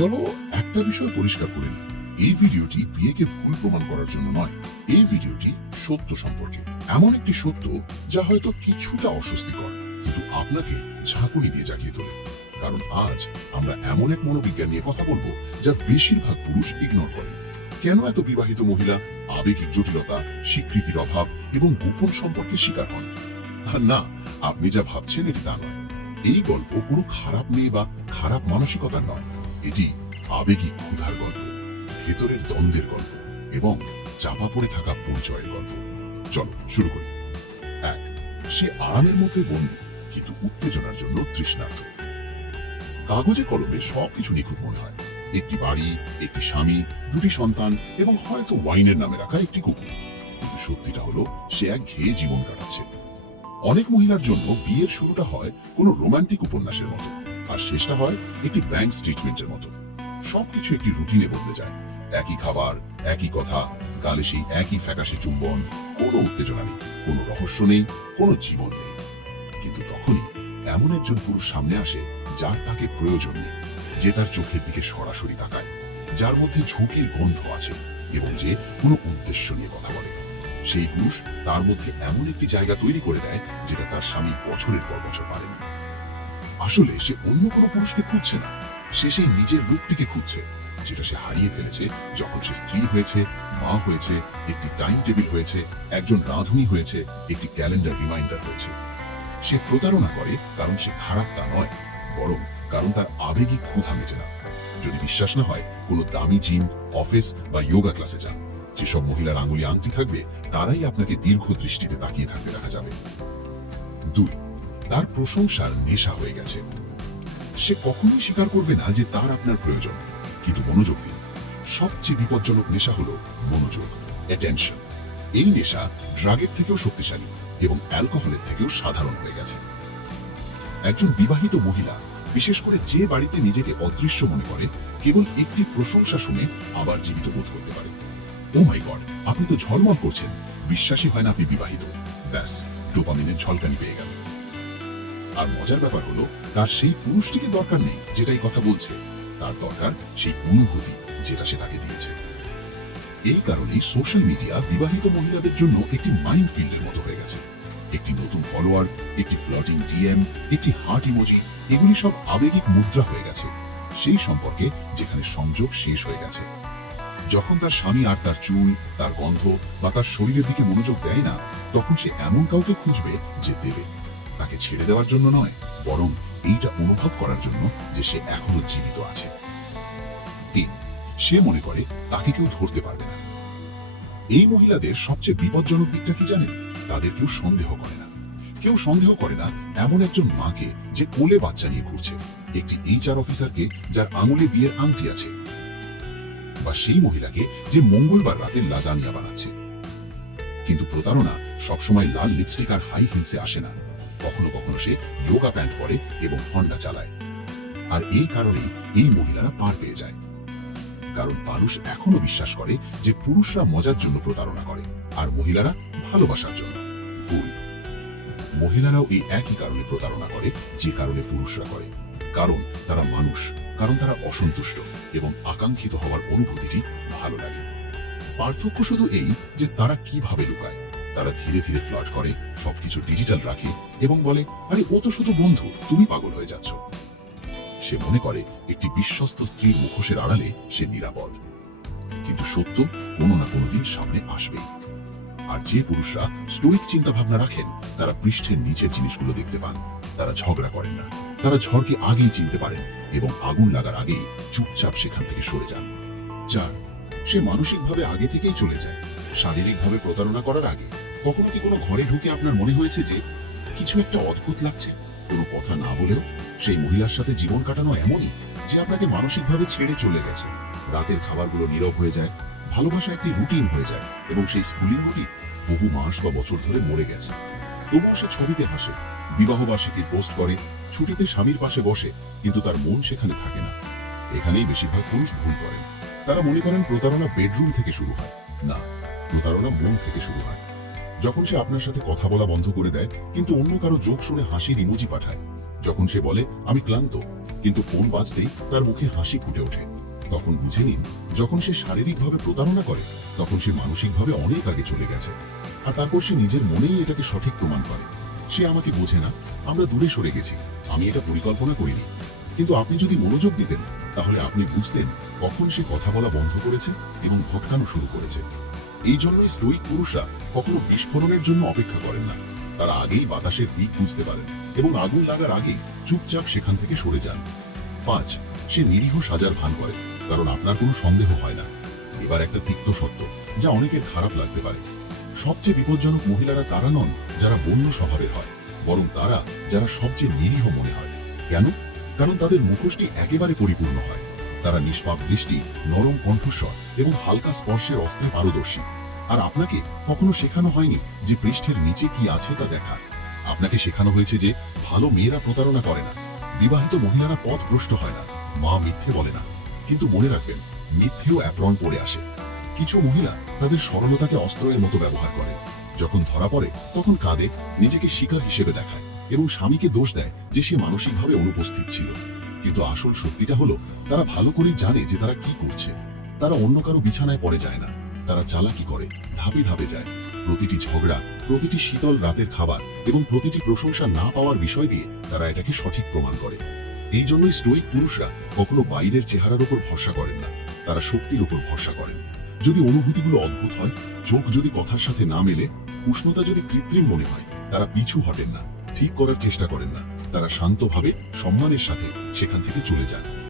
চলো একটা বিষয় পরিষ্কার করে নিই। এই ভিডিওটি বিয়েকে ভুল প্রমাণ করার জন্য নয়। এই ভিডিওটি সত্য সম্পর্কে, এমন একটি সত্য যা হয়তো কিছুটা অস্বস্তিকর, কিন্তু আপনাকে ঝাঁকুনি দিয়ে জাগিয়ে তোলে। কারণ আজ আমরা এমন এক মনোবিজ্ঞান নিয়ে কথা বলবো যা বেশিরভাগ পুরুষ ইগনোর করে। কেন এত বিবাহিত মহিলা আবেগিক জটিলতা, স্বীকৃতির অভাব এবং গোপন সম্পর্কে শিকার হন? আর না, আপনি যা ভাবছেন এটি তা নয়। এই গল্প কোনো খারাপ মেয়ে বা খারাপ মানসিকতার নয়। এটি আবেগিক ক্ষুধার গল্প, ভেতরের দ্বন্দ্বের গল্প এবং চাপা পড়ে থাকা পরিচয়ের গল্প। চলো শুরু করি। 1, সে আরামের মধ্যে বন্দী কিন্তু উত্তেজনার জন্য তৃষ্ণার্ত। কাগজে কলমে সবকিছু নিখুঁত মনে হয়। একটি বাড়ি, একটি স্বামী, 2টি সন্তান এবং হয়তো ওয়াইনের নামে রাখা একটি কুকুর। কিন্তু সত্যিটা হলো সে এক ঘেয়ে জীবন কাটাচ্ছে। অনেক মহিলার জন্য বিয়ের শুরুটা হয় কোনো রোমান্টিক উপন্যাসের মতো, আর শেষটা হয় একটি ব্যাংক স্টেটমেন্টের মতো। সবকিছু একটি রুটিনে বদলে যায়। একই খাবার, একই কথা, গালে সেই একই ফ্যাকাশে চুম্বন। কোনো উত্তেজনা নেই, কোনো রহস্য নেই, কোনো জীবন নেই। কিন্তু তখনই এমন একজন পুরুষ সামনে আসে যার তাকে প্রয়োজন নেই, যে তার চোখের দিকে সরাসরি তাকায়, যার মধ্যে ঝুঁকির গন্ধ আছে এবং যে কোনো উদ্দেশ্য নিয়ে কথা বলে। সেই পুরুষ তার মধ্যে এমন একটি জায়গা তৈরি করে দেয় যেটা তার স্বামী বছরের পর বছর পারেনি। আসলে সে অন্য কোনো পুরুষকে খুঁজছে না, সে সেই নিজের রূপটিকে খুঁজছে, যেটা সে হারিয়ে ফেলেছে যখন সে স্ত্রী হয়েছে, মা হয়েছে, একটি টাইম টেবিল হয়েছে, একজন রাঁধুনি হয়েছে, একটি ক্যালেন্ডার রিমাইন্ডার হয়েছে। সে প্রতারণা করে কারণ সে খারাপ তা নয়, বরং কারণ তার আবেগিক ক্ষুধা মেটে না। যদি বিশ্বাস না হয়, কোনো দামি জিম, অফিস বা যোগা ক্লাসে যান। যেসব মহিলার আঙুলে আংটি থাকবে তারাই আপনাকে দীর্ঘ দৃষ্টিতে তাকিয়ে থাকতে দেখা যাবে। 2, তার প্রশংসার নেশা হয়ে গেছে। সে কখনোই স্বীকার করবে না যে তার আপনার প্রয়োজন, কিন্তু মনোযোগ দিন। সবচেয়ে বিপজ্জনক নেশা হলো মনোযোগ, অ্যাটেনশন। এই নেশা ড্রাগের থেকেও শক্তিশালী এবং অ্যালকোহলের থেকেও সাধারণ হয়ে গেছে। একজন বিবাহিত মহিলা, বিশেষ করে যে বাড়িতে নিজেকে অদৃশ্য মনে করে, কেবল একটি প্রশংসা শুনে আবার জীবিত বোধ করতে পারে। ও মাই গড, আপনি তো ঝলমল করছেন, বিশ্বাসই হয় না আপনি বিবাহিত। ব্যাস, ডোপামিনের ঝলকানি পেয়ে গেল। আর মজার ব্যাপার হলো, তার সেই পুরুষটিকে দরকার নেই যেটা এই কথা বলছে, তার দরকার সেই অনুভূতি যেটা সে তাকে দিয়েছে। এই কারণেই সোশ্যাল মিডিয়া বিবাহিত মহিলাদের জন্য একটি মাইনফিল্ডের মতো হয়ে গেছে। একটি নতুন ফলোয়ার, একটি ফ্লার্টিং ডিএম, একটি হার্ট ইমোজি, এগুলি সব আবেগিক মুদ্রা হয়ে গেছে সেই সম্পর্কে যেখানে সংযোগ শেষ হয়ে গেছে। যখন তার স্বামী আর তার চুল, তার গন্ধ বা তার শরীরের দিকে মনোযোগ দেয় না, তখন সে এমন কাউকে খুঁজবে যে দেবে, তাকে ছেড়ে দেওয়ার জন্য নয়, বরং এইটা অনুভব করার জন্য যে সে এখনো জীবিত আছে। 3, সে মনে করে তাকে কেউ ধরতে পারবে না। এই মহিলাদের সবচেয়ে বিপজ্জনক দিকটা কি জানেন? তাদের কেউ সন্দেহ করে না। কেউ সন্দেহ করে না এমন একজন মাকে যে কোলে বাচ্চা নিয়ে ঘুরছে, একটি HR অফিসারকে যার আঙুলে বিয়ের আংটি আছে, বা সেই মহিলাকে যে মঙ্গলবার রাতে লাজানিয়া বানাচ্ছে। কিন্তু প্রতারণা সবসময় লাল লিপস্টিক আর হাই হিলসে আসে না। কখনো কখনো সে যোগা প্যান্ট পরে এবং হন্ডা চালায়। আর এই কারণেই এই মহিলারা পার পেয়ে যায়। কারণ মানুষ এখনো বিশ্বাস করে যে পুরুষরা মজার জন্য প্রতারণা করে আর মহিলারা ভালোবাসার জন্য। ভুল। মহিলারাও এই একই কারণে প্রতারণা করে যে কারণে পুরুষরা করে। কারণ তারা মানুষ, কারণ তারা অসন্তুষ্ট এবং আকাঙ্ক্ষিত হওয়ার অনুভূতিটি ভালো লাগে। পার্থক্য শুধু এই যে তারা কিভাবে লুকায়। তারা ধীরে ধীরে ফ্লার্ট করে, সবকিছু ডিজিটাল রাখে এবং বলে, আরে ও তো শুধু বন্ধু, তুমি পাগল হয়ে যাচ্ছ। সে মনে করে একটি বিশ্বস্ত স্ত্রীর মুখোশের আড়ালে সে নিরাপদ। কিন্তু সত্য কোনো না কোনোদিন সামনে আসবেই। আর যে পুরুষরা স্টোইক চিন্তা ভাবনা রাখেন, তারা পৃষ্ঠের নিচের জিনিসগুলো দেখতে পান। তারা ঝগড়া করেন না, তারা ঝড়কে আগেই চিনতে পারেন এবং আগুন লাগার আগেই চুপচাপ সেখান থেকে সরে যান। 4, সে মানসিকভাবে আগে থেকেই চলে যায়, শারীরিকভাবে প্রতারণা করার আগে। কখনো কি কোনো ঘরে ঢুকে আপনার মনে হয়েছে যে কিছু একটা অদ্ভুত লাগছে? কোনো কথা না বলেও সেই মহিলার সাথে জীবন কাটানো এমনই যে আপনাকে মানসিকভাবে ছেড়ে চলে গেছে। রাতের খাবারগুলো নীরব হয়ে যায়, ভালোবাসা একটি রুটিন হয়ে যায় এবং সেই স্ফুলিঙ্গটি বহু মাস বা বছর ধরে মরে গেছে। তবুও সে ছবিতে হাসে, বিবাহবার্ষিকীর পোস্ট করে, ছুটিতে স্বামীর পাশে বসে, কিন্তু তার মন সেখানে থাকে না। এখানেই বেশিরভাগ পুরুষ ভুল করেন। তারা মনে করেন প্রতারণা বেডরুম থেকে শুরু হয়। না, প্রতারণা মন থেকে শুরু হয়। যখন সে আপনার সাথে কথা বলা বন্ধ করে দেয় কিন্তু অন্য কারো জোক শুনে হাসির ইমোজি পাঠায়, যখন সে বলে আমি ক্লান্ত কিন্তু ফোন বাজতেই তার মুখে হাসি ফুটে ওঠে। তখন বুঝে নিন, যখন সে শারীরিকভাবে প্রতারণা করে তখন সে মানসিকভাবে অনেক আগে চলে গেছে। আর তারপর সে নিজের মনেই এটাকে সঠিক প্রমাণ করে। সে আমাকে বোঝে না, আমরা দূরে সরে গেছি, আমি এটা পরিকল্পনা করিনি। কিন্তু আপনি যদি মনোযোগ দিতেন তাহলে আপনি বুঝতেন কখন সে কথা বলা বন্ধ করেছে এবং ভটকানো শুরু করেছে। এই জন্যই স্টোইক পুরুষরা কখনো বিস্ফোরণের জন্য অপেক্ষা করেন না। তারা আগেই বাতাসের দিক বুঝতে পারেন এবং আগুন লাগার আগেই চুপচাপ সেখান থেকে সরে যান। 5, সে নিরীহ সাজার ভান করে, কারণ আপনার কোনো সন্দেহ হয় না। এবার একটা তিক্ত সত্য যা অনেকের খারাপ লাগতে পারে। সবচেয়ে বিপজ্জনক মহিলারা তারা নন যারা বন্য স্বভাবের হয়, বরং তারা যারা সবচেয়ে নিরীহ মনে হয়। কেন? কারণ তাদের মুখোশটি একেবারে পরিপূর্ণ হয়। তারা নিষ্পাপ দৃষ্টি, নরম কণ্ঠস্বর এবং হালকা স্পর্শের অস্ত্রে পারদর্শী। আর আপনাকে কখনো শেখানো হয়নি যে পৃষ্ঠের নিচে কি আছে তা দেখার। আপনাকে শেখানো হয়েছে যে ভালো মেয়েরা প্রতারণা করে না, বিবাহিত মহিলারা পথভ্রষ্ট হয় না, মা মিথ্যে বলে না। কিন্তু মনে রাখবেন, মিথ্যেও অ্যাপ্রন পড়ে আসে। কিছু মহিলা তাদের সরলতাকে অস্ত্রের মতো ব্যবহার করে। যখন ধরা পড়ে তখন কাঁদে, নিজেকে শিকার হিসেবে দেখায় এবং স্বামীকে দোষ দেয় যে সে মানসিকভাবে অনুপস্থিত ছিল। কিন্তু আসল সত্যিটা হলো, তারা ভালো করেই জানে যে তারা কি করছে। তারা অন্য কারো বিছানায় পড়ে যায় না, তারা চালাকি করে, ধাপে ধাপে যায়। প্রতিটি ঝগড়া, প্রতিটি শীতল রাতের খাবার এবং প্রতিটি প্রশংসা না পাওয়ার বিষয় দিয়ে তারা এটাকে সঠিক প্রমাণ করে। এই জন্যই স্টোইক পুরুষরা কখনো বাইরের চেহারার উপর ভরসা করেন না, তারা শক্তির উপর ভরসা করেন। যদি অনুভূতিগুলো অদ্ভুত হয়, চোখ যদি কথার সাথে না মেলে, উষ্ণতা যদি কৃত্রিম মনে হয়, তারা পিছু হটেন না, ঠিক করার চেষ্টা করেন না। তারা শান্তভাবে, সম্মানের সাথে সেখান থেকে চলে যান।